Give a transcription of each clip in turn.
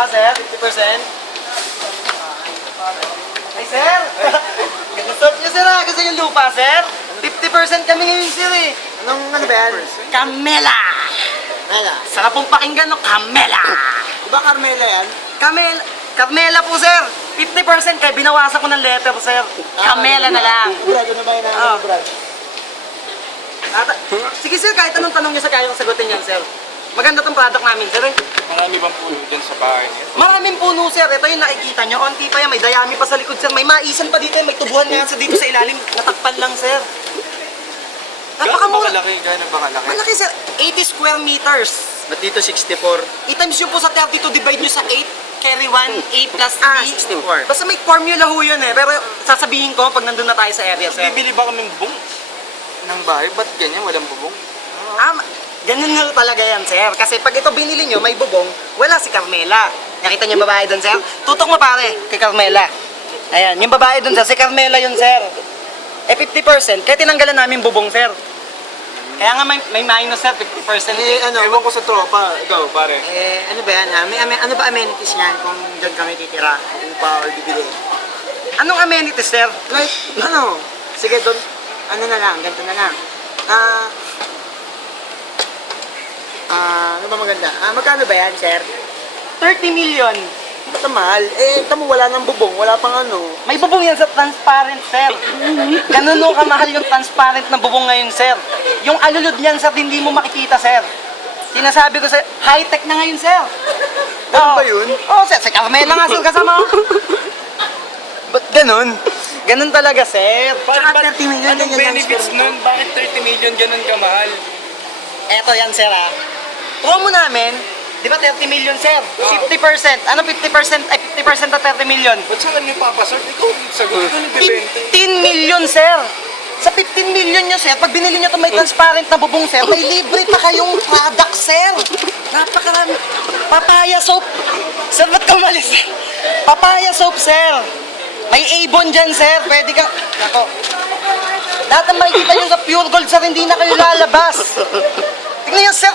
lupa, sir? 50%? Ay, sir! Gusto niyo, sir, ha? Gusto niyo lupa, sir? 50% kami ngayon, sir, eh. Ano ba yan? Camela! Mela. Sarap pong pakinggan, no? Camela! Di ba Carmela yan? Carmela po, sir. 50% kaya binawasan ko ng letter, sir. Camela na lang. Brad, ano ba yan? Ah. Brad? Sige, sir, kahit anong tanong niyo sa kaya kong sagutin yan, sir. Maganda tong product namin, sir, eh. Marami bang puno dyan sa bahay niya? Maraming puno, sir. Ito yung nakikita nyo. Onti pa yan. May dayami pa sa likod, sir. May maisan pa dito. May tubuhan nga sa dito sa ilalim. Natakpan lang, sir. Gano'n ba Napakamura. kalaki? Gano'n ba kalaki? Malaki, sir. 80 square meters. Ba't dito 64? I-times yun po sa 32, divide nyo sa 8. Carry 1, A plus B. 64. Basta may formula ho yun, eh. Pero sasabihin ko pag nandun na tayo sa area, sir. Bibili ba kaming bubong ng bahay? Ba't ganyan? Walang bubong? Ganun nga talaga yan, sir. Kasi pag ito binili nyo, may bubong, wala si Carmela. Nakita niyo yung babae doon, sir? Tutok mo, pare, kay Carmela. Ayan, yung babae doon, sir. Si Carmela yun, sir. Eh, 50%, kaya tinanggalan namin bubong, sir. Kaya nga may minus, sir, 50%. Ewan ko sa tropa. Ikaw, pare. Ano ba yan? Ano ba amenities niyan kung doon kami titira? Upa or bibili? Anong amenities, sir? Like, sige doon, ano na lang, ganito na lang. Ano ba maganda? Magkano ba yan, sir? 30 million. Ba't ang mahal? Tamo wala nang bubong, wala pang ano. May bubong yan sa transparent, sir. Ganun o kamahal yung transparent na bubong ngayon, sir. Yung alulod niyan, sir, hindi mo makikita, sir. Sinasabi ko, sir, high-tech na ngayon, sir. Ganun ba yun? Oo, sir. Si Carmela nga, sir, kasama ko. Ba't ganun? Ganun talaga, sir. Tsaka 30 million, Anong ganyan lang benefits square nun? Bakit 30 million ganun kamahal? Eto yan, sir, ha. Promo namin, di ba 30 million, sir? 50%. Ano 50%? Ay, 50% na 30 million. Ba't saan nyo papasort? Ikaw, sagot ko nagbibenta. 15 million, sir. Sa 15 million nyo, sir, pag binili nyo ito may transparent na bubong, sir, may libre pa kayong product, sir. Napakarami. Papaya soap. Sir, ba't ka umalis? Papaya soap, sir. May Avon dyan, sir. Pwede ka... Nako. Lahat ng makikita nyo sa Pure Gold, sir, hindi na kayo lalabas. Tingnan nyo, sir.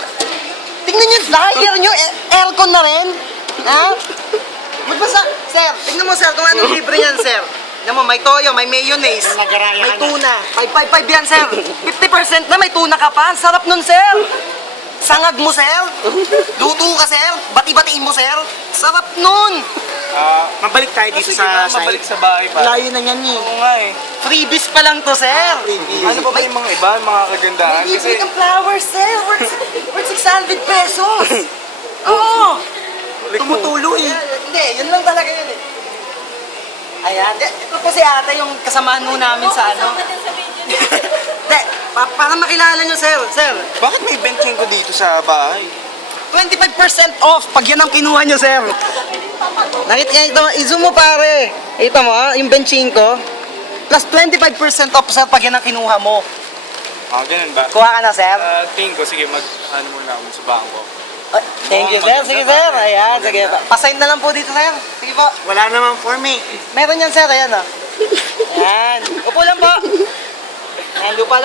Tingnan nyo, dryer nyo, aircon na rin. Ha? Magbasa, sir, tingnan mo, sir, kung anong libre yan, sir. Tingnan mo, may toyo, may mayonnaise, may tuna. 555 yan, sir. 50% na may tuna ka pa. Ang sarap nun, sir. Sangag mo, sir. Luto ka, sir. Bati-batiin mo, sir. Sarap nun. Mabalik tayo dito sa mabalik sa bahay pa. Layo na yan eh. Oo nga eh. Freebies pa lang to, sir. Ano pa ba yung mga iba, mga kagandahan? May libre Kasi kang flowers, sir. Worth 600 pesos. Oo. Tumutulo eh. Hindi, yun lang talaga yun eh. Ayan, ito po si ate yung kasamaan mo namin sa ano. Hindi, para makilala nyo, sir. Sir, bakit may benching ko dito sa bahay? 25% off pag yan ang kinuha nyo, sir. Nakita mo, i-zoom mo pare. Ito mo, yung benching ko. Plus 25% off, sir, pag yan ang kinuha mo. Ganun ba? Kuha ka na, sir. Tingin ko, sige, ano muna ako sa bangko. Thank you, sir. Sige, sir. Ayan, sige. Pasign na lang po dito, sir. Sige po. Wala namang form eh. Meron yan, sir. Ayan, oh. Ayan. Upo lang po. Ayan, lupa lang.